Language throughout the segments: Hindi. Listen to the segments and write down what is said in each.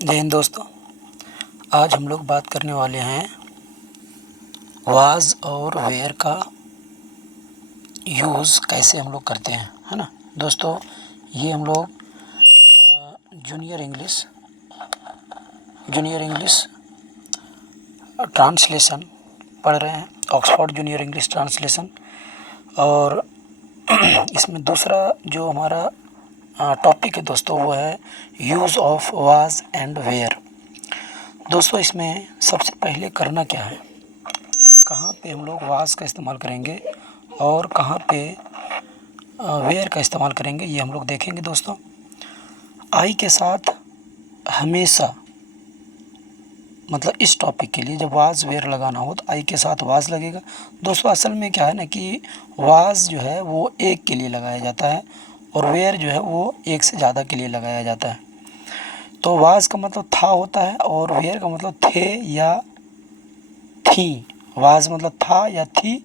जय हिंद दोस्तों। आज हम लोग बात करने वाले हैं वाज और वेयर का यूज़ कैसे हम लोग करते हैं, है ना दोस्तों। ये हम लोग जूनियर इंग्लिश ट्रांसलेशन पढ़ रहे हैं, ऑक्सफोर्ड जूनियर इंग्लिश ट्रांसलेशन। और इसमें दूसरा जो हमारा टॉपिक है दोस्तों वो है use of was and were. दोस्तों इसमें सबसे पहले करना क्या है, कहाँ पे हम लोग वाज का इस्तेमाल करेंगे और कहाँ पे वेयर का इस्तेमाल करेंगे, ये हम लोग देखेंगे दोस्तों। आई के साथ हमेशा, मतलब इस टॉपिक के लिए जब वाज वेयर लगाना हो तो आई के साथ वाज लगेगा दोस्तों। असल में क्या है ना कि वाज जो है वो एक के लिए लगाया जाता है और वेयर जो है वो एक से ज़्यादा के लिए लगाया जाता है। तो वाज का मतलब था होता है और वेयर का मतलब थे या थी। वाज मतलब था या थी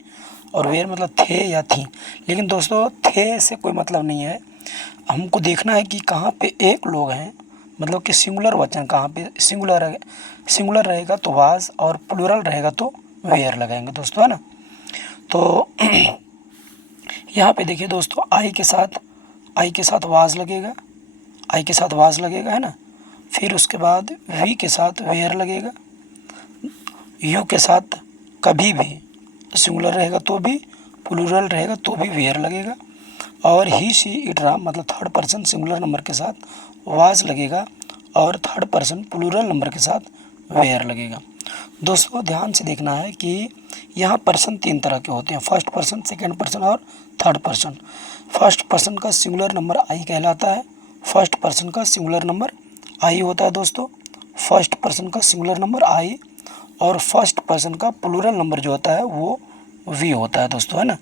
और वेयर मतलब थे या थी। लेकिन दोस्तों थे से कोई मतलब नहीं है, हमको देखना है कि कहाँ पे एक लोग हैं, मतलब कि सिंगुलर वचन कहाँ पे सिंगुलर रहेगा तो वाज और प्लूरल रहेगा तो वेयर लगाएंगे दोस्तों, है ना। तो यहाँ पे देखिए दोस्तों, आई के साथ वाज लगेगा, आई के साथ वाज लगेगा, है ना। फिर उसके बाद वी के साथ वेयर लगेगा, यू के साथ कभी भी सिंगुलर रहेगा तो भी, प्लूरल रहेगा तो भी वेयर लगेगा। और ही शी इट राम मतलब थर्ड पर्सन सिंगुलर नंबर के साथ वाज लगेगा और थर्ड पर्सन प्लूरल नंबर के साथ वेयर लगेगा। दोस्तों ध्यान से देखना है कि यहाँ पर्सन तीन तरह के होते हैं, फर्स्ट पर्सन, सेकंड पर्सन और थर्ड पर्सन। फर्स्ट पर्सन का सिंगुलर नंबर आई कहलाता है, फर्स्ट पर्सन का सिंगुलर नंबर आई होता है दोस्तों, फर्स्ट पर्सन का सिंगुलर नंबर आई और फर्स्ट पर्सन का प्लूरल नंबर जो होता है वो वी होता है दोस्तों, है ना।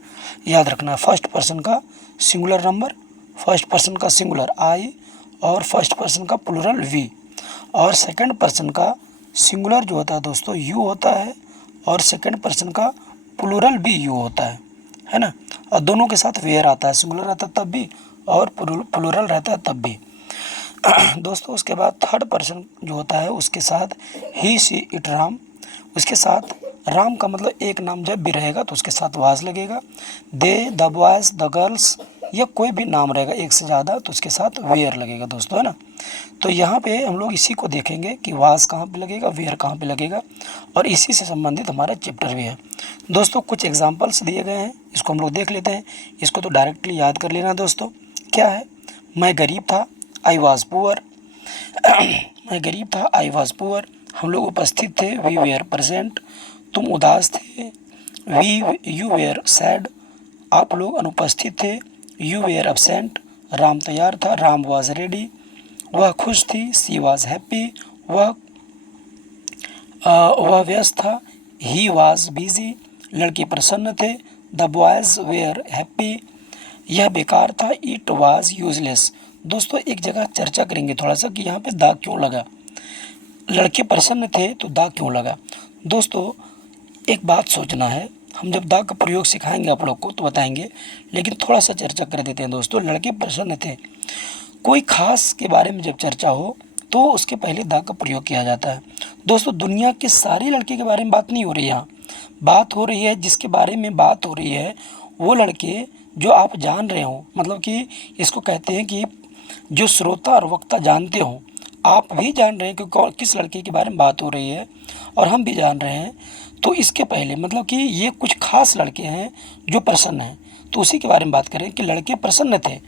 याद रखना, फर्स्ट पर्सन का सिंगुलर नंबर, फर्स्ट पर्सन का सिंगुलर आई और फर्स्ट पर्सन का प्लूरल वी, और सेकंड पर्सन का सिंगुलर जो होता है दोस्तों यू होता है और सेकंड पर्सन का प्लूरल भी यू होता है ना। और दोनों के साथ वेयर आता है, सिंगुलर रहता है तब भी और प्लूरल रहता है तब भी। दोस्तों उसके बाद थर्ड पर्सन जो होता है उसके साथ ही शी इट राम, उसके साथ राम का मतलब एक नाम जब भी रहेगा तो उसके साथ वाज लगेगा। दे, द बॉयज़, द गर्ल्स या कोई भी नाम रहेगा एक से ज़्यादा तो उसके साथ वेयर लगेगा दोस्तों, है ना। तो यहाँ पे हम लोग इसी को देखेंगे कि वाज कहाँ पे लगेगा, वेयर कहाँ पे लगेगा, और इसी से संबंधित हमारा चैप्टर भी है दोस्तों। कुछ एग्जांपल्स दिए गए हैं, इसको हम लोग देख लेते हैं। इसको तो डायरेक्टली याद कर लेना दोस्तों। क्या है, मैं गरीब था, आई वॉज पुअर। मैं गरीब था, आई वॉज पुअर। हम लोग उपस्थित थे, वी वेयर प्रेजेंट। तुम उदास थे, यू वेयर सैड। आप लोग अनुपस्थित थे, यू वेयर absent। राम तैयार था, राम वॉज रेडी। वह खुश थी, सी वॉज हैप्पी। वह व्यस्त था, ही वॉज बिजी। लड़के प्रसन्न थे, द बॉयज़ वेयर हैप्पी। यह बेकार था, इट वॉज यूजलेस। दोस्तों एक जगह चर्चा करेंगे थोड़ा सा कि यहाँ पे दा क्यों लगा, लड़के प्रसन्न थे तो दा क्यों लगा। दोस्तों एक बात सोचना है, हम जब दा का प्रयोग सिखाएंगे आप लोग को तो बताएंगे, लेकिन थोड़ा सा चर्चा कर देते हैं दोस्तों। लड़के प्रसन्न थे, कोई खास के बारे में जब चर्चा हो तो उसके पहले दा का प्रयोग किया जाता है दोस्तों। दुनिया के सारे लड़के के बारे में बात नहीं हो रही है, यहाँ बात हो रही है जिसके बारे में बात हो रही है वो लड़के जो आप जान रहे हो, मतलब कि इसको कहते हैं कि जो श्रोता और वक्ता जानते हो, आप भी जान रहे हैं कि किस लड़के के बारे में बात हो रही है और हम भी जान रहे हैं। तो इसके पहले मतलब कि ये कुछ खास लड़के हैं जो प्रसन्न हैं, तो उसी के बारे में बात कर रहे हैं कि लड़के प्रसन्न थे।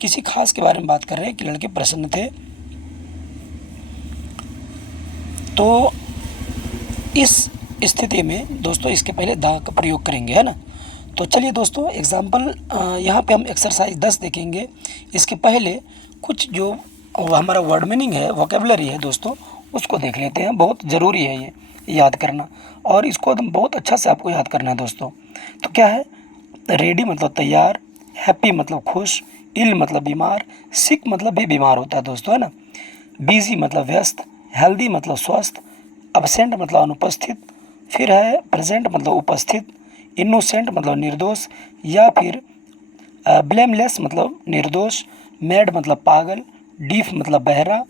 किसी खास के बारे में बात कर रहे हैं कि लड़के प्रसन्न थे। तो इस स्थिति में दोस्तों इसके पहले दा का प्रयोग करेंगे, है ना। तो चलिए दोस्तों एग्जाम्पल यहाँ पे हम एक्सरसाइज 10 देखेंगे। इसके पहले कुछ जो हमारा वर्ड मीनिंग है, वोकेबलरी है दोस्तों, उसको देख लेते हैं। बहुत ज़रूरी है ये याद करना, और इसको एकदम बहुत अच्छा से आपको याद करना है दोस्तों। तो क्या है, रेडी मतलब तैयार, हैप्पी मतलब खुश, इल मतलब बीमार, सिक मतलब भी बीमार होता है दोस्तों, है ना। बिजी मतलब व्यस्त, हेल्दी मतलब स्वस्थ, अब्सेंट मतलब अनुपस्थित, फिर है प्रेजेंट मतलब उपस्थित, इनोसेंट मतलब निर्दोष, या फिर ब्लेमलेस मतलब निर्दोष, मैड मतलब पागल, डीफ मतलब बहरा,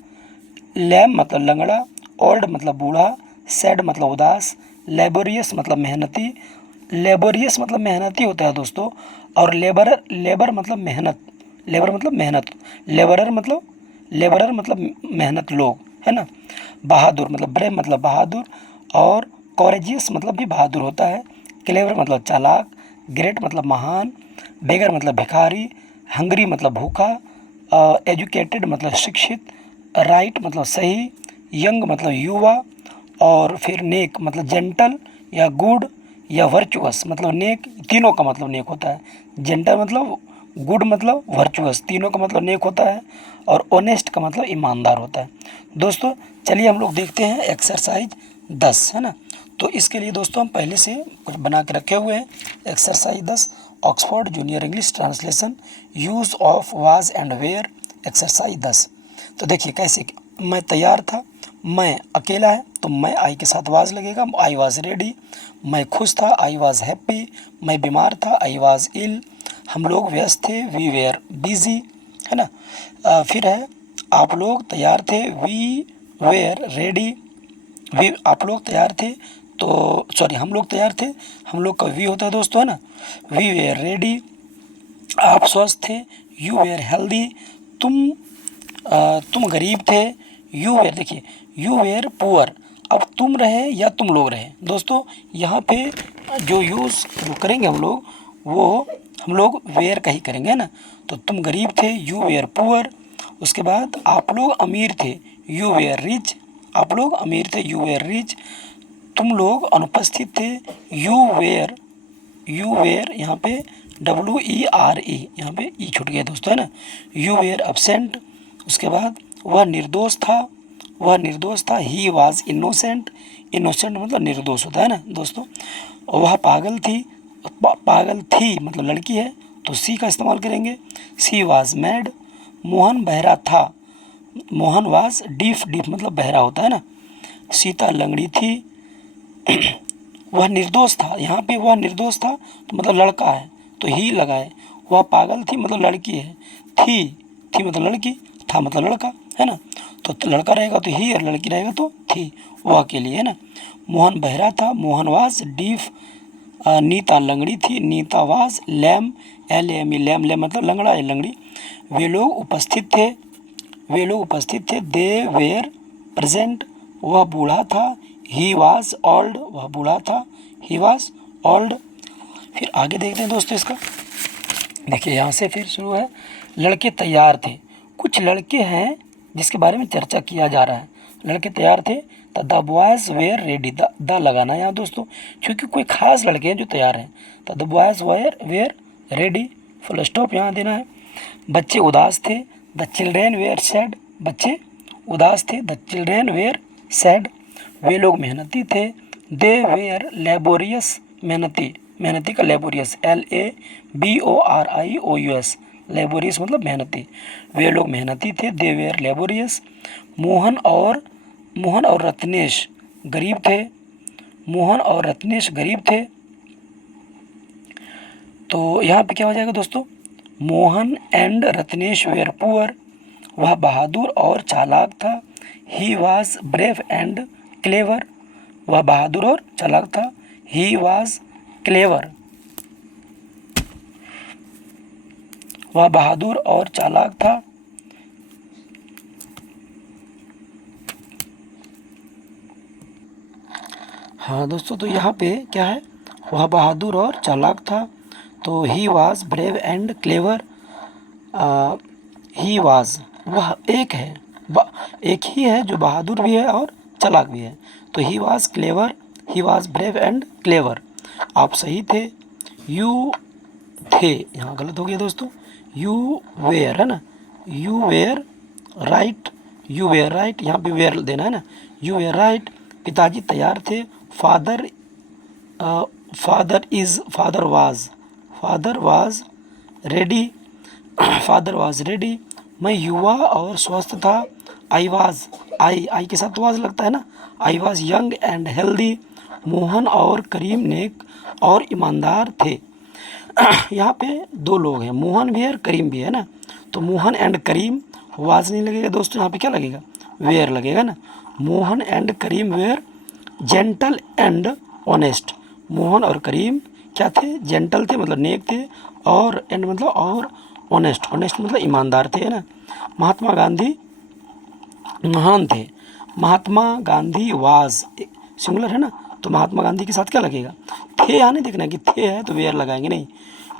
लैम मतलब लंगड़ा, ओल्ड मतलब बूढ़ा, सैड मतलब उदास, लेबोरियस मतलब मेहनती, लेबोरियस मतलब मेहनती होता है दोस्तों, और लेबर मतलब मेहनत, लेबर मतलब मेहनत, लेबरर मतलब मेहनत लोग, है ना। बहादुर मतलब ब्रेव मतलब बहादुर, और कॉरेजियस मतलब भी बहादुर होता है, क्लेवर मतलब चालाक, ग्रेट मतलब महान, बेगर मतलब भिखारी, हंगरी मतलब भूखा, एजुकेटेड मतलब शिक्षित, राइट मतलब सही, यंग मतलब युवा, और फिर नेक मतलब जेंटल या गुड या वर्चुअस मतलब नेक, तीनों का मतलब नेक होता है। जेंटल मतलब गुड मतलब वर्चुअस, तीनों का मतलब नेक होता है, और ऑनेस्ट का मतलब ईमानदार होता है। दोस्तों चलिए हम लोग देखते हैं एक्सरसाइज 10, है ना। तो इसके लिए दोस्तों हम पहले से कुछ बना के रखे हुए हैं। Exercise 10 Oxford junior English translation, use of was and were, exercise 10। तो देखिए कैसे, मैं तैयार था, मैं अकेला है तो मैं आई के साथ वाज लगेगा, आई वाज रेडी। मैं खुश था, आई वाज हैप्पी। मैं बीमार था, आई वाज इल। हम लोग व्यस्त थे, वी वेयर बिजी, है ना। फिर है आप लोग तैयार थे, वी वेयर रेडी। वी आप लोग तैयार थे, तो सॉरी हम लोग तैयार थे, हम लोग का वी होता है दोस्तों, है ना। We were ready. आप स्वस्थ थे, यू वेयर हेल्दी। तुम तुम गरीब थे, यू वेयर, देखिए यू वेयर पुअर। अब तुम रहे या तुम लोग रहे दोस्तों, यहाँ पे जो यूज़ जो करेंगे हम लोग वेयर का ही करेंगे, है ना। तो तुम गरीब थे, यू वेयर पुअर। उसके बाद आप लोग अमीर थे, यू वेयर रिच। आप लोग अमीर थे, यू वेयर रिच। तुम लोग अनुपस्थित थे, यू वेयर यहाँ पे WERE, यहाँ पे ई छूट गया दोस्तों, है ना। You were absent। उसके बाद वह निर्दोष था, ही वाज इनोसेंट। इनोसेंट मतलब निर्दोष होता है ना दोस्तों। वह पागल थी, पागल थी मतलब लड़की है तो सी का इस्तेमाल करेंगे। She was mad. मोहन बहरा था, मोहन वाज डीफ, डीफ मतलब बहरा होता है ना। सीता लंगड़ी थी। वह निर्दोष था, यहाँ पे वह निर्दोष था तो मतलब लड़का है तो ही लगाए। वह पागल थी मतलब लड़की है, थी मतलब लड़की, था मतलब लड़का, है ना। तो लड़का रहेगा तो ही और लड़की रहेगा तो थी, वह के लिए, है ना। मोहन बहरा था, मोहन वाज डीफ। नीता लंगड़ी थी, Nita was lame, LAME lame, lame मतलब लंगड़ा है लंगड़ी। वे लोग उपस्थित थे, दे वेयर प्रेजेंट। वह बूढ़ा था, ही वाज ओल्ड, वह बूढ़ा था, ही वाज ओल्ड। फिर आगे देखते हैं दोस्तों इसका, देखिए यहाँ से फिर शुरू है। लड़के तैयार थे, कुछ लड़के हैं जिसके बारे में चर्चा किया जा रहा है। लड़के तैयार थे, the boys were ready, the लगाना है यहाँ दोस्तों, क्योंकि कोई खास लड़के हैं जो तैयार हैं। तो the boys were ready, full stop यहाँ देना है। बच्चे उदास थे, द चिल्ड्रेन वेयर सैड, बच्चे उदास थे, द चिल्ड्रेन वेयर सैड। वे लोग मेहनती थे, दे वेयर लेबोरियस, मेहनती, मेहनती का लेबोरियस, LABORIOUS, लेबोरियस मतलब मेहनती। वे लोग मेहनती थे, दे वेयर लेबोरियस। मोहन और रत्नेश गरीब थे, मोहन और रत्नेश गरीब थे। तो यहाँ पे क्या हो जाएगा दोस्तों, Mohan and Ratnesh were poor. वह बहादुर और चालाक था, he was brave and clever. वह बहादुर और चालाक था, ही वाज क्लेवर। वह बहादुर और चालाक था। हाँ दोस्तों, तो यहाँ पे क्या है, वह बहादुर और चालाक था, तो ही was brave and clever. He was, वह एक है, एक ही है जो बहादुर भी है और चालाक भी है। तो he was clever, he was brave and clever. आप सही थे, यू थे, यहाँ गलत हो गया दोस्तों, यू वेयर, है ना, you were right, you were right, यहाँ पे वेयर देना है ना, यू वेयर राइट। पिताजी तैयार थे, father father was ready, father was ready. मैं युवा और स्वस्थ था, आई के साथ वाज लगता है ना, I was young and healthy. Mohan और करीम नेक और ईमानदार थे। यहाँ पे दो लोग हैं, मोहन भी है और करीम भी है ना, तो मोहन एंड करीम वाज नहीं लगेगा दोस्तों, यहाँ पे क्या लगेगा, वेयर लगेगा ना। Mohan and Karim were gentle and honest. Mohan और करीम क्या थे, जेंटल थे मतलब नेक थे, और एंड मतलब और, ऑनेस्ट, ऑनेस्ट मतलब ईमानदार थे, है ना। महात्मा गांधी महान थे। महात्मा गांधी वाज सिंगुलर है ना, तो महात्मा गांधी के साथ क्या लगेगा, थे। यहाँ नहीं देखना कि थे है तो वेयर लगाएंगे, नहीं।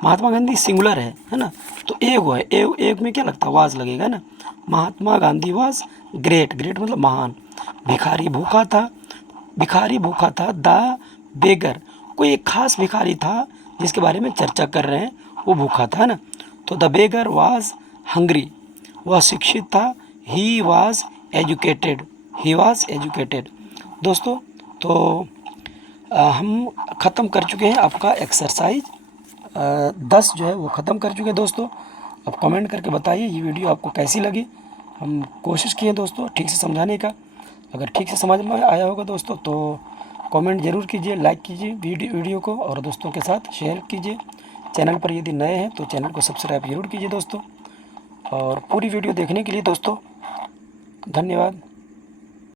महात्मा गांधी सिंगुलर है ना, तो एक वो है, एक में क्या लगता है, वाज लगेगा ना। Mahatma Gandhi was great, great मतलब महान। भिखारी भूखा था, भिखारी भूखा था। द बेगर, कोई एक खास भिखारी था जिसके बारे में चर्चा कर रहे हैं, वो भूखा था ना। तो द बेगर वाज हंग्री, वह शिक्षित था। He was educated, he was educated. दोस्तों तो हम ख़त्म कर चुके हैं आपका एक्सरसाइज 10 जो है वो ख़त्म कर चुके हैं दोस्तों। अब कमेंट करके बताइए ये वीडियो आपको कैसी लगी। हम कोशिश किए दोस्तों ठीक से समझाने का। अगर ठीक से समझ में आया होगा दोस्तों तो कमेंट ज़रूर कीजिए, लाइक कीजिए वीडियो को, और दोस्तों के साथ शेयर कीजिए। चैनल पर यदि नए हैं तो चैनल को सब्सक्राइब ज़रूर कीजिए दोस्तों। और पूरी वीडियो देखने के लिए दोस्तों धन्यवाद।